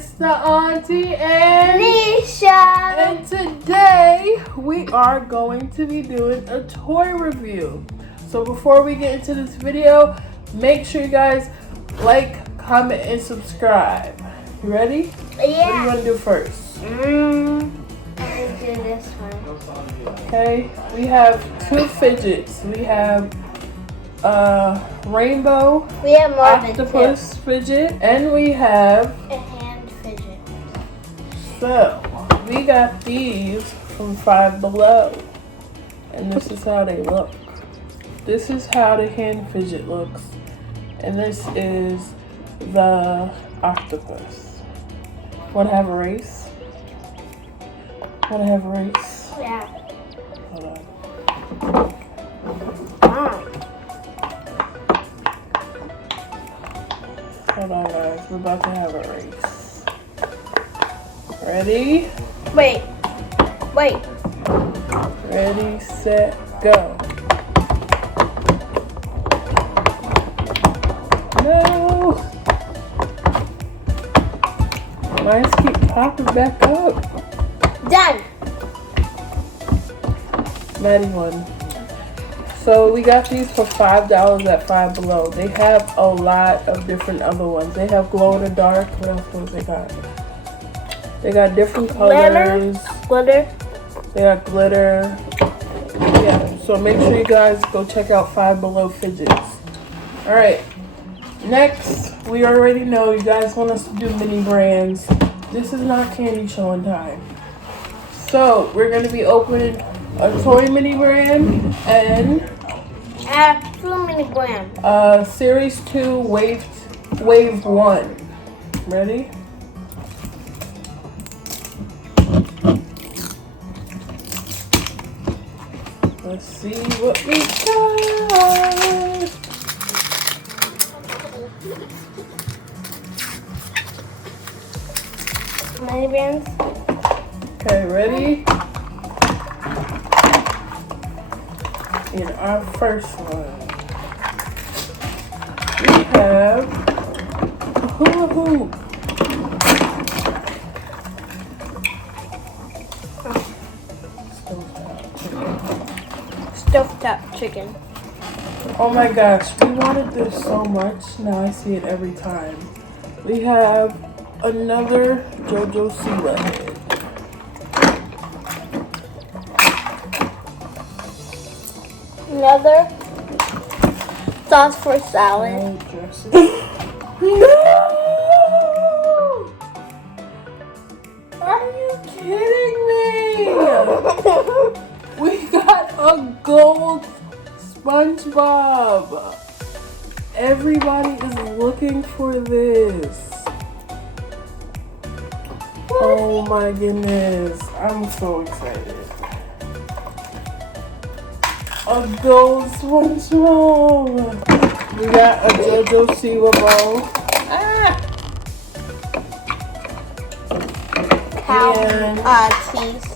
It's the Auntie and Nisha. And today we are going to be doing a toy review. So before we get into this video, make sure you guys like, comment, and subscribe. You ready? Yeah. What do you want to do first? I'm gonna do this one. Okay, we have two fidgets. We have rainbow We have more octopus fidget, and we have a hand fidget. So, we got these from Five Below, and this is how they look. This is how the hand fidget looks, and this is the octopus. Want to have a race? Want to have a race? Yeah. Hold on. Hold on, guys. We're about to have a race. Ready? Wait. Ready, set, go. No! Mine keep popping back up. Done. Maddie won. So we got these for $5 at Five Below. They have a lot of different other ones. They have glow in the dark. What else they got? They got different colors. Glitter. They got glitter. Yeah, so make sure you guys go check out Five Below Fidgets. Alright, next, we already know you guys want us to do mini brands. This is not candy showing time. So, we're going to be opening a toy mini brand and Two mini brands. Series 2 Wave 1. Ready? Let's see what we got. Mini brands. Okay, ready? In our first one, we have a hula hoop. Stuffed chicken. Oh my gosh, we wanted this so much. Now I see it every time. We have another JoJo Siwa head. Another sauce for salad. No! Are you kidding me? We got a gold SpongeBob. Everybody is looking for this. Oh my goodness. I'm so excited. A gold SpongeBob. We got a JoJo Siwa bowl. And Cheese.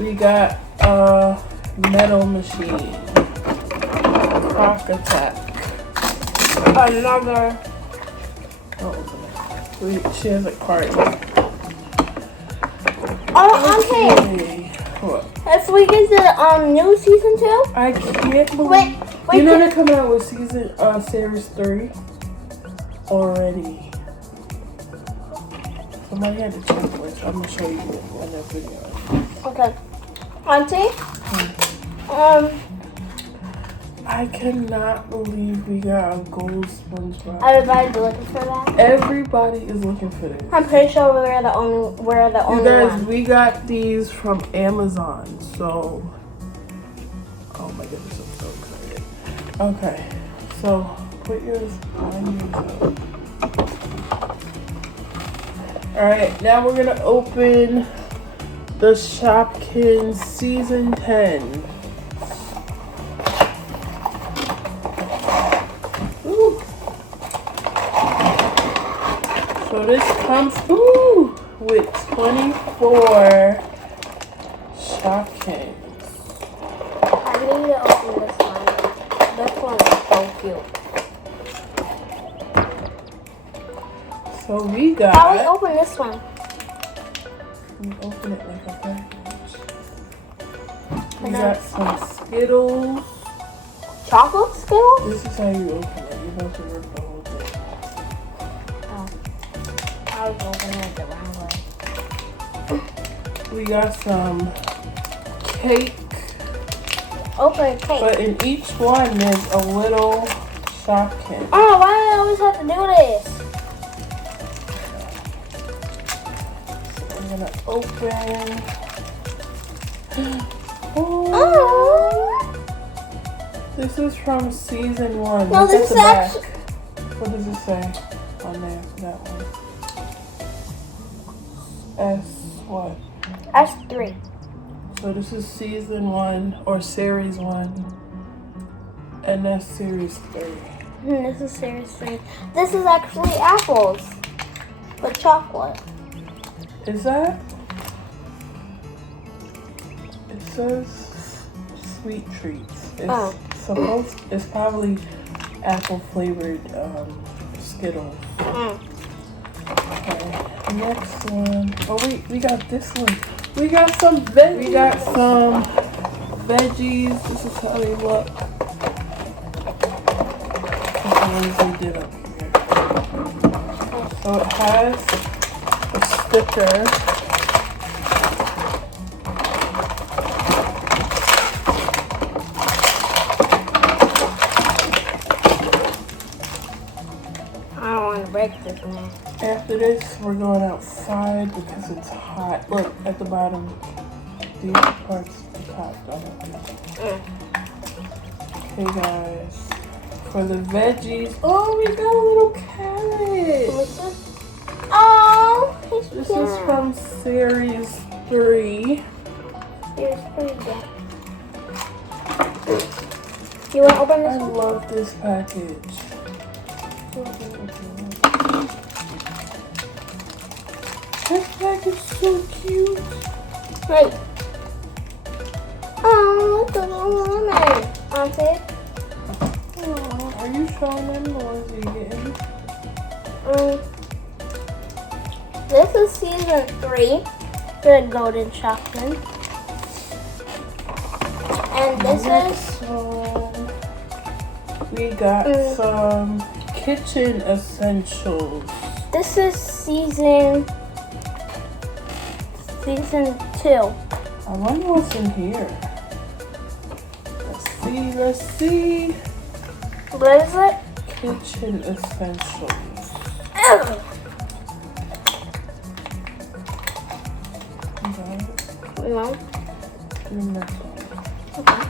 we got a metal machine. Croc Attack. Another. She has a card. Okay. What? If we get the new season 2. I can't believe. Wait. You know they're coming out with series 3 already. Somebody had to check which. I'm gonna show you in that video. Okay. Auntie. I cannot believe we got a gold SpongeBob. Everybody's looking for that. Everybody is looking for this. I'm pretty sure we're the only You guys, one. we got these from Amazon, so oh my goodness, I'm so excited. Okay, so put yours on yours. Alright, now we're gonna open the Shopkins Season 10. Ooh. So this comes with 24 Shopkins. I need to open this one. This one is so cute. So we got. How we open this one? We open it like a package. We And got some Skittles. Chocolate Skittles? This is how you open it. You have to rip the whole thing. Oh. I was opening it the wrong way. We got some cake. Open cake. But in each one, there's a little Shopkins. Oh, why do I always have to do this? I'm gonna open. Oh. This is from season 1. No, Look this at is the back. actually. What does it say on there for that one? S what? S3. So this is season 1 or series 1. And that's series 3. This is series 3. This is actually apples. With chocolate. Is that? It says sweet treats. It's it's probably apple flavored Skittles. Okay, next one. Oh wait, we got this one. We got some veggies. We got some veggies. This is how they look. That's the ones they did up here. So it has a sticker. I don't want to break this one. After this, we're going outside because it's hot. Look at the bottom. These parts, the top. Okay, guys. For the veggies, oh, we got a little carrot. Oh, he's This cute. is from series 3. Here's pretty good. You want to open I this one? love this package. This package is so cute. Wait. Oh, look at the lemon. Auntie? Are you showing them the ones you getting? This is season 3. The Golden Shopkins. And this is we got some kitchen essentials. this is season 2. I wonder what's in here. Let's see. What is it? Kitchen essentials. Ugh. Okay. No. Give me that one. Okay.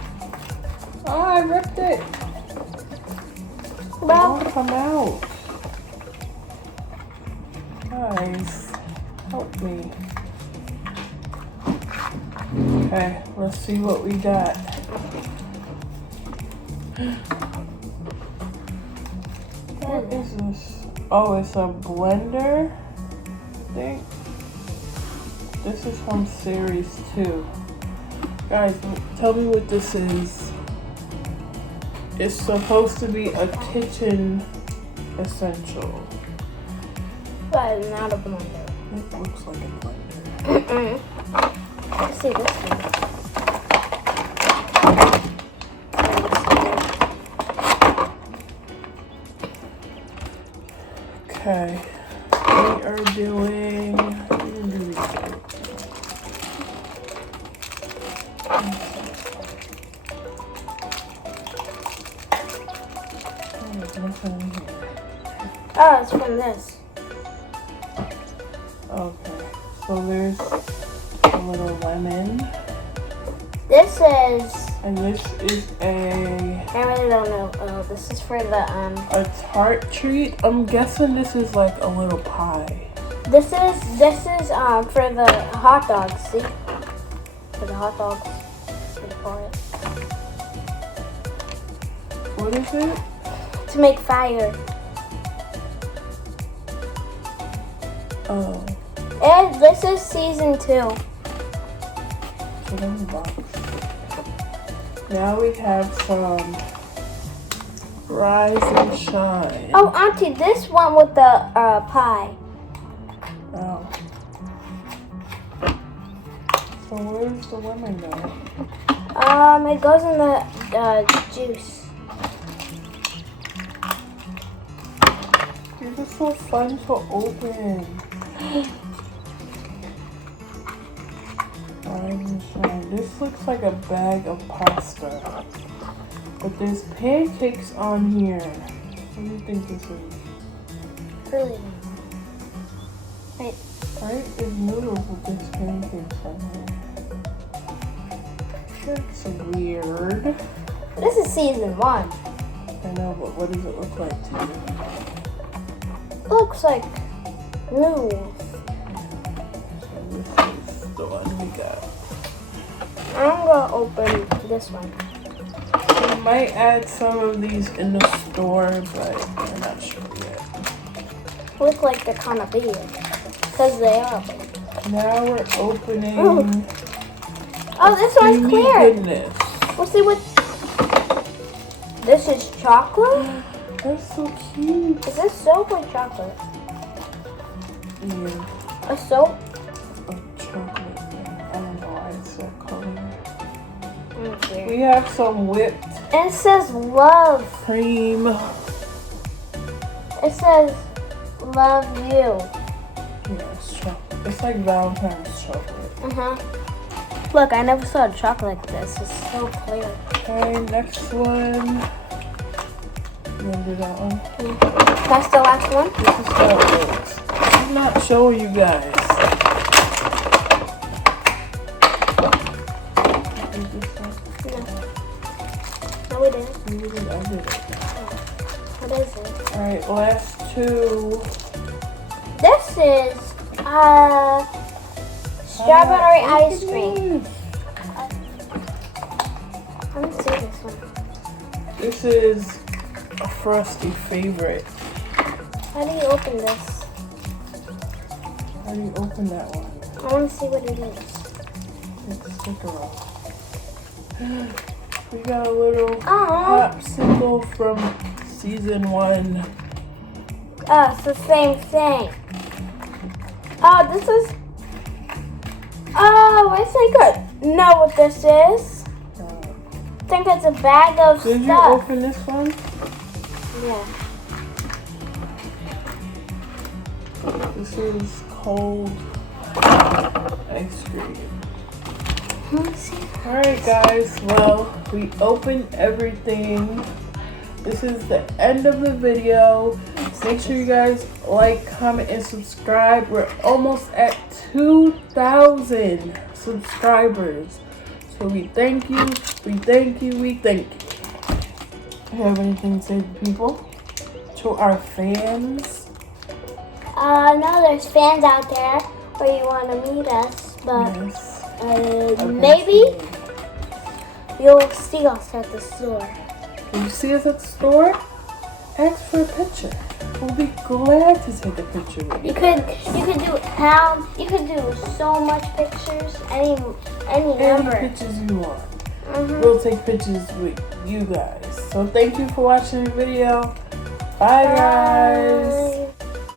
Oh, I ripped it. It Well, won't come out. Guys, help me. Okay, let's see what we got. What is this? Oh, it's a blender, I think. This is from series 2. Guys, tell me what this is. It's supposed to be a kitchen essential. but it's not a blender. It looks like a blender. Let's see this one. Okay, we are doing. Oh, it's from this. Okay, so there's a little lemon, This is. and this is I really don't know. This is for the a tart treat. I'm guessing this is like a little pie. This is for the hot dogs. See, for the hot dogs. For it. What is it? To make fire. Oh, And this is season 2. put in the box. Now we have some Rise and Shine. Oh, Auntie, this one with the pie. So where's the lemon though? It goes in the juice. These are so fun to open. This looks like a bag of pasta. But there's pancakes on here. What do you think this is? Really? Wait. Right? There's noodles with this pancakes on here. That's weird. This is season 1. I know, but what does it look like to you? Looks like noodles. So this is the one we got. I'm gonna open this one. We might add some of these in the store, but we're not sure yet. Look like they're kind of big. Because they are big. Now we're opening. Oh, this one's clear. Goodness. We'll see what. This is chocolate? That's so cute. Is this soap or chocolate? Yeah. A soap? A chocolate thing. I don't know why it's so color. Okay. We have some whipped And it says love. cream. It says love you. Yeah, it's chocolate. It's like Valentine's chocolate. Look, I never saw a chocolate like this. It's so clear. Okay, next one. You want to do that one? That's the last one? This is how it looks. I'm not showing you guys. No, we didn't. I did it. What is it? Alright, last two. This is strawberry ice cream. Let me see this one. This is a Frosty favorite. How do you open this? How do you open that one? I want to see what it is. Take the sticker off. We got a little Aww. popsicle from season 1. Oh, it's the same thing. Oh, this is. Oh, I think I know what this is. I think it's a bag of Did you stuff. open this one? Yeah. This is cold ice cream. Let me see. Alright guys, well, we opened everything. This is the end of the video. Make sure you guys like, comment, and subscribe. We're almost at 2,000 subscribers. So we thank you, we thank you, we thank you. You have anything to say to people? To our fans? No, there's fans out there where you want to meet us, but Yes. maybe you'll see us at the store. When you see us at the store, ask for a picture. We'll be glad to take a picture with you. You could do so much pictures, any Any number. pictures you want. We'll take pictures with you guys. So thank you for watching the video. Bye guys.